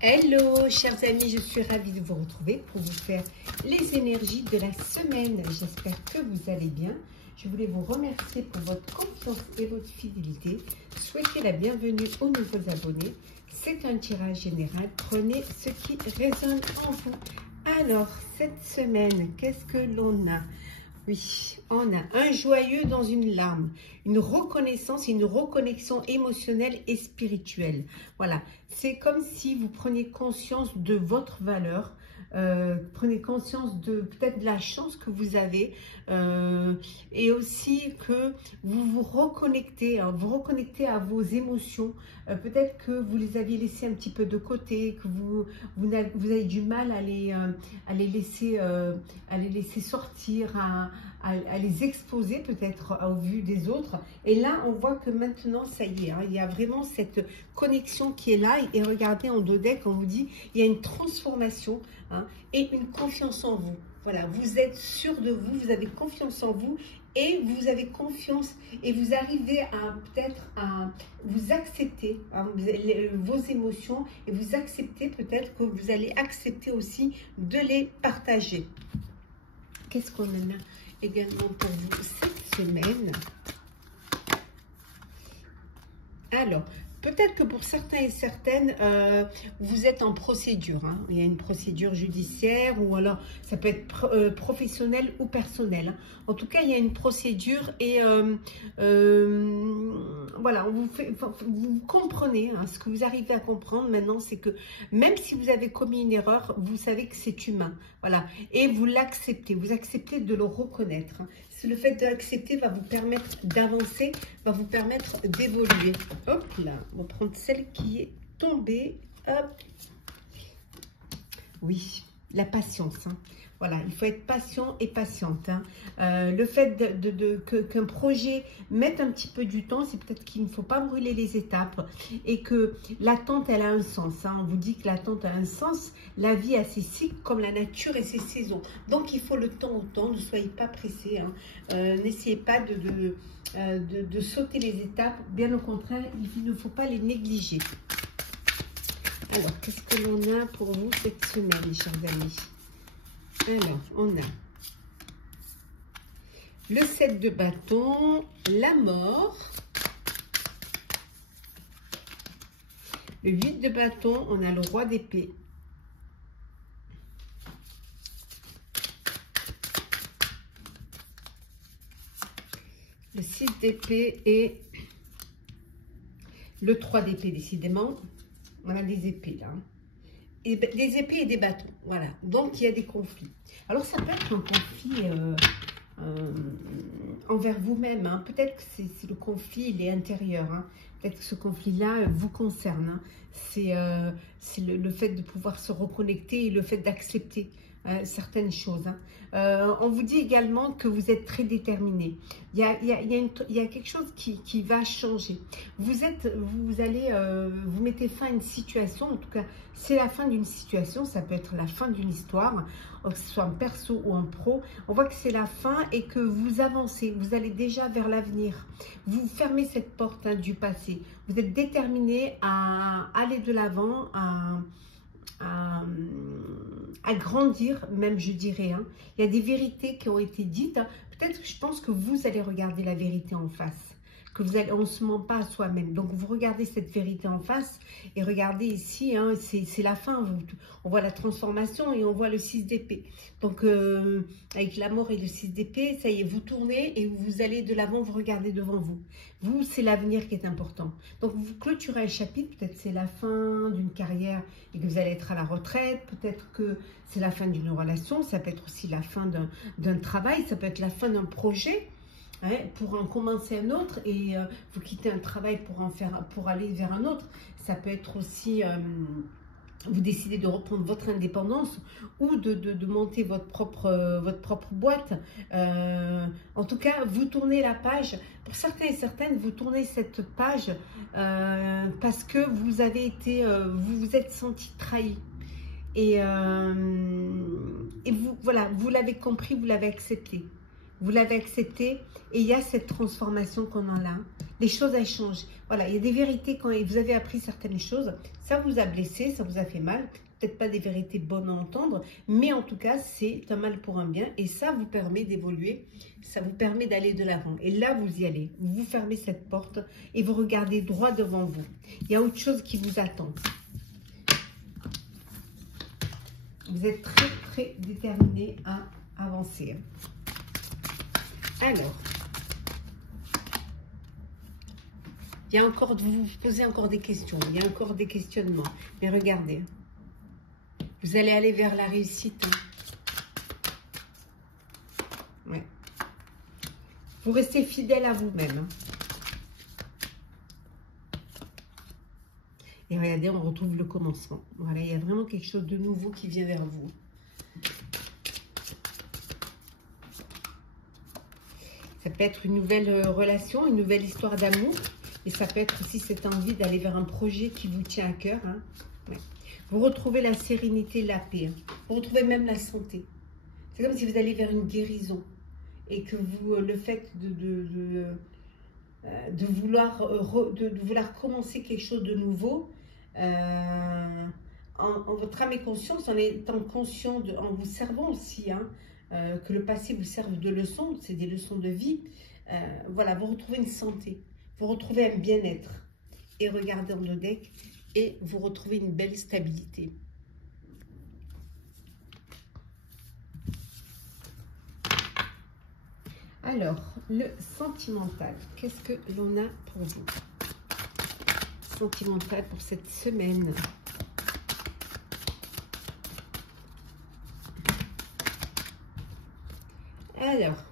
Hello chers amis, je suis ravie de vous retrouver pour vous faire les énergies de la semaine. J'espère que vous allez bien. Je voulais vous remercier pour votre confiance et votre fidélité. Souhaitez la bienvenue aux nouveaux abonnés. C'est un tirage général. Prenez ce qui résonne en vous. Alors, cette semaine, qu'est-ce que l'on a? Oui, on a un joyeux dans une larme, une reconnaissance, une reconnexion émotionnelle et spirituelle. Voilà, c'est comme si vous preniez conscience de votre valeur, prenez conscience de peut-être de la chance que vous avez et aussi que vous vous reconnectez, hein, vous reconnectez à vos émotions. Peut-être que vous les aviez laissées un petit peu de côté, que vous avez du mal à les laisser sortir, à les exposer peut-être au vu des autres. Et là, on voit que maintenant, ça y est, hein, il y a vraiment cette connexion qui est là. Et regardez en dos deck, on vous dit, il y a une transformation hein, et une confiance en vous. Voilà, vous êtes sûr de vous, vous avez confiance en vous et vous avez confiance et vous arrivez à peut-être à vous accepter hein, vos émotions et vous acceptez peut-être que vous allez accepter aussi de les partager. Qu'est-ce qu'on en a également pour vous cette semaine? Alors, peut-être que pour certains et certaines, vous êtes en procédure. Hein. Il y a une procédure judiciaire ou alors ça peut être professionnel ou personnel. Hein. En tout cas, il y a une procédure et voilà, vous comprenez hein, ce que vous arrivez à comprendre maintenant, c'est que même si vous avez commis une erreur, vous savez que c'est humain. Voilà, et vous l'acceptez, vous acceptez de le reconnaître. Hein. Le fait d'accepter va vous permettre d'avancer, va vous permettre d'évoluer. Hop là, on va prendre celle qui est tombée. Hop. Oui, la patience. Hein. Voilà, il faut être patient et patiente. Hein. Le fait qu'un projet mette un petit peu du temps, c'est peut-être qu'il ne faut pas brûler les étapes et que l'attente, elle a un sens. Hein. On vous dit que l'attente a un sens. La vie a ses cycles comme la nature et ses saisons. Donc, il faut le temps au temps. Ne soyez pas pressés. Hein. N'essayez pas de sauter les étapes. Bien au contraire, il ne faut pas les négliger. Alors, qu'est-ce que l'on a pour vous cette semaine, chers amis? Alors, on a le 7 de bâton, la mort, le 8 de bâton, on a le roi d'épée, le 6 d'épée et le 3 d'épée, décidément. On a des épées là. Et des épées et des bâtons, voilà. Donc, il y a des conflits. Alors, ça peut être un conflit envers vous-même. Hein. Peut-être que c'est le conflit, il est intérieur. Hein. Peut-être que ce conflit-là vous concerne. Hein. C'est le fait de pouvoir se reconnecter et le fait d'accepter certaines choses. Hein. On vous dit également que vous êtes très déterminé. Il y a quelque chose qui va changer. Vous mettez fin à une situation, en tout cas, c'est la fin d'une situation, ça peut être la fin d'une histoire, que ce soit en perso ou en pro. On voit que c'est la fin et que vous avancez, vous allez déjà vers l'avenir. Vous fermez cette porte hein, du passé. Vous êtes déterminé à aller de l'avant, à grandir, même je dirais. Hein. Il y a des vérités qui ont été dites. Hein. Peut-être que je pense que vous allez regarder la vérité en face. On ne se ment pas à soi-même. Donc, vous regardez cette vérité en face et regardez ici, hein, c'est la fin. On voit la transformation et on voit le 6 d'épée. Donc, avec la mort et le 6 d'épée, ça y est, vous tournez et vous allez de l'avant, vous regardez devant vous. Vous, c'est l'avenir qui est important. Donc, vous clôturez un chapitre, peut-être c'est la fin d'une carrière et que vous allez être à la retraite. Peut-être que c'est la fin d'une relation. Ça peut être aussi la fin d'un travail. Ça peut être la fin d'un projet. Hein, pour en commencer un autre et vous quittez un travail pour aller vers un autre. Ça peut être aussi vous décidez de reprendre votre indépendance ou de monter votre propre boîte. En tout cas, vous tournez la page. Pour certains et certaines, vous tournez cette page parce que vous avez été, vous vous êtes senti trahi. Et vous, voilà, vous l'avez compris, vous l'avez accepté. Vous l'avez accepté Et il y a cette transformation qu'on en a. Les choses, elles changent. Voilà, il y a des vérités, quand vous avez appris certaines choses, ça vous a blessé, ça vous a fait mal. Peut-être pas des vérités bonnes à entendre, mais en tout cas, c'est un mal pour un bien. Et ça vous permet d'évoluer, ça vous permet d'aller de l'avant. Et là, vous y allez. Vous fermez cette porte et vous regardez droit devant vous. Il y a autre chose qui vous attend. Vous êtes très, très déterminé à avancer. Alors, il y a encore, vous vous posez encore des questions, il y a encore des questionnements. Mais regardez, vous allez aller vers la réussite. Ouais. Vous restez fidèle à vous-même. Et regardez, on retrouve le commencement. Voilà, il y a vraiment quelque chose de nouveau qui vient vers vous. Ça peut être une nouvelle relation, une nouvelle histoire d'amour. Et ça peut être aussi cette envie d'aller vers un projet qui vous tient à cœur. Hein. Ouais. Vous retrouvez la sérénité, la paix. Hein. Vous retrouvez même la santé. C'est comme si vous allez vers une guérison. Et que vous, le fait de vouloir commencer quelque chose de nouveau, en votre âme et conscience, en étant conscient, en vous servant aussi, hein, que le passé vous serve de leçons, c'est des leçons de vie. Voilà, vous retrouvez une santé, vous retrouvez un bien-être. Et regardez dans le deck, et vous retrouvez une belle stabilité. Alors, le sentimental, qu'est-ce que l'on a pour vous? Sentimental pour cette semaine. Alors,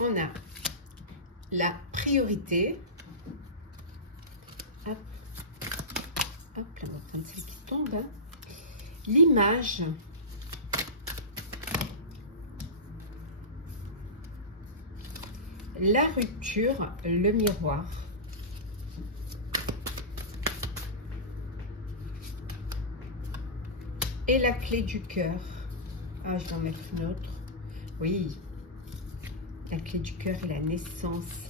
on a la priorité. Hop, hop, là, on va prendre celle qui tombe. Hein. L'image. La rupture, le miroir. Et la clé du cœur. Ah, je vais en mettre une autre. Oui. La clé du cœur et la naissance.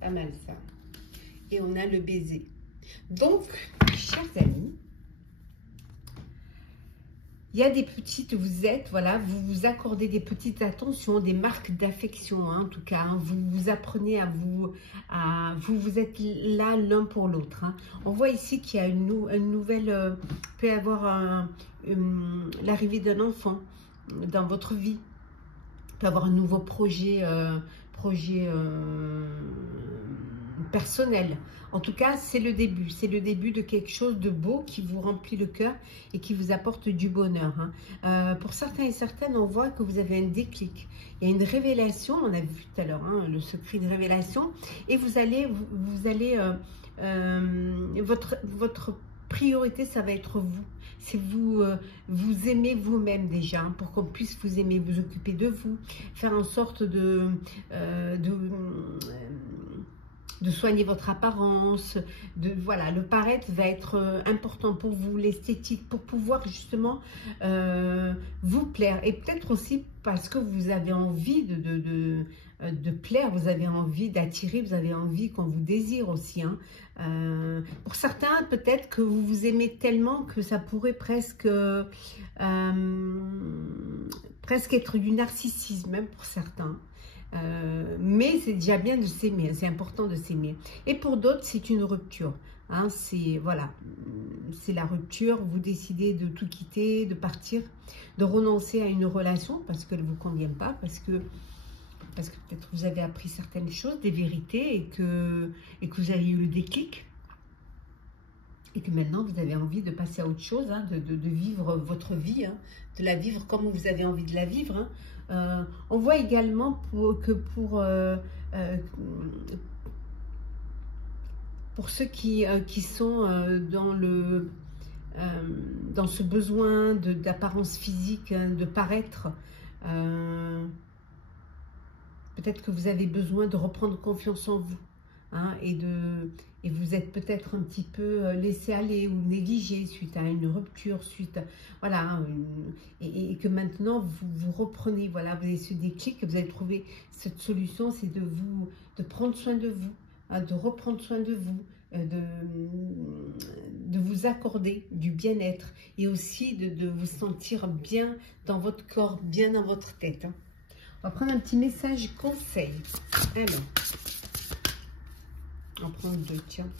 Pas mal ça. Et on a le baiser. Donc, chers amis, il y a des petites, voilà, vous vous accordez des petites attentions, des marques d'affection, hein, en tout cas. Hein, vous apprenez vous êtes là l'un pour l'autre. Hein. On voit ici qu'il y a une nouvelle, peut y avoir l'arrivée d'un enfant dans votre vie. Il peut y avoir un nouveau projet, personnel. En tout cas, c'est le début. C'est le début de quelque chose de beau qui vous remplit le cœur et qui vous apporte du bonheur. Hein. Pour certains et certaines, on voit que vous avez un déclic. Il y a une révélation, on a vu tout à l'heure, hein, le secret de révélation. Et vous allez votre priorité, ça va être vous. C'est vous aimer vous-même déjà, hein, pour qu'on puisse vous aimer, vous occuper de vous, faire en sorte de soigner votre apparence, voilà, le paraître va être important pour vous, l'esthétique, pour pouvoir justement vous plaire. Et peut-être aussi parce que vous avez envie de plaire, vous avez envie d'attirer, vous avez envie qu'on vous désire aussi. Hein. Pour certains, peut-être que vous vous aimez tellement que ça pourrait presque être du narcissisme, même pour certains. Mais c'est déjà bien de s'aimer, c'est important de s'aimer. Et pour d'autres, c'est une rupture. Hein, voilà, c'est la rupture. Vous décidez de tout quitter, de partir, de renoncer à une relation parce qu'elle ne vous convient pas, parce que peut-être vous avez appris certaines choses, des vérités, et que vous avez eu le déclic. Et que maintenant, vous avez envie de passer à autre chose, hein, de vivre votre vie, hein, de la vivre comme vous avez envie de la vivre. Hein. On voit également pour ceux qui sont dans ce besoin d'apparence physique, hein, de paraître, peut-être que vous avez besoin de reprendre confiance en vous. hein, et vous êtes peut-être un petit peu laissé aller ou négligé suite à une rupture, voilà, hein, et que maintenant vous reprenez, voilà, vous avez ce déclic, vous avez trouvé cette solution, c'est de prendre soin de vous, hein, de reprendre soin de vous, de vous accorder du bien-être et aussi de vous sentir bien dans votre corps, bien dans votre tête, hein. On va prendre un petit message conseil. Alors, on va prendre deux, tiens.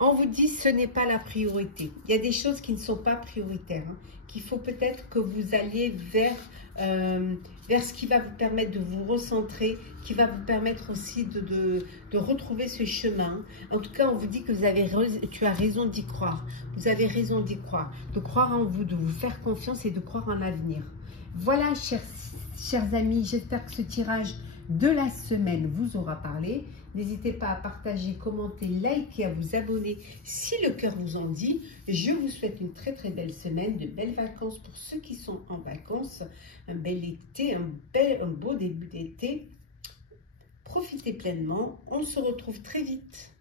On vous dit ce n'est pas la priorité. Il y a des choses qui ne sont pas prioritaires, hein, qu'il faut peut-être que vous alliez vers ce qui va vous permettre de vous recentrer, qui va vous permettre aussi de retrouver ce chemin. En tout cas, on vous dit que tu as raison d'y croire. Vous avez raison d'y croire, de croire en vous, de vous faire confiance et de croire en l'avenir. Voilà, chers amis, j'espère que ce tirage de la semaine vous aura parlé. N'hésitez pas à partager, commenter, liker, à vous abonner si le cœur vous en dit. Je vous souhaite une très très belle semaine, de belles vacances pour ceux qui sont en vacances, un bel été, un beau début d'été. Profitez pleinement, on se retrouve très vite.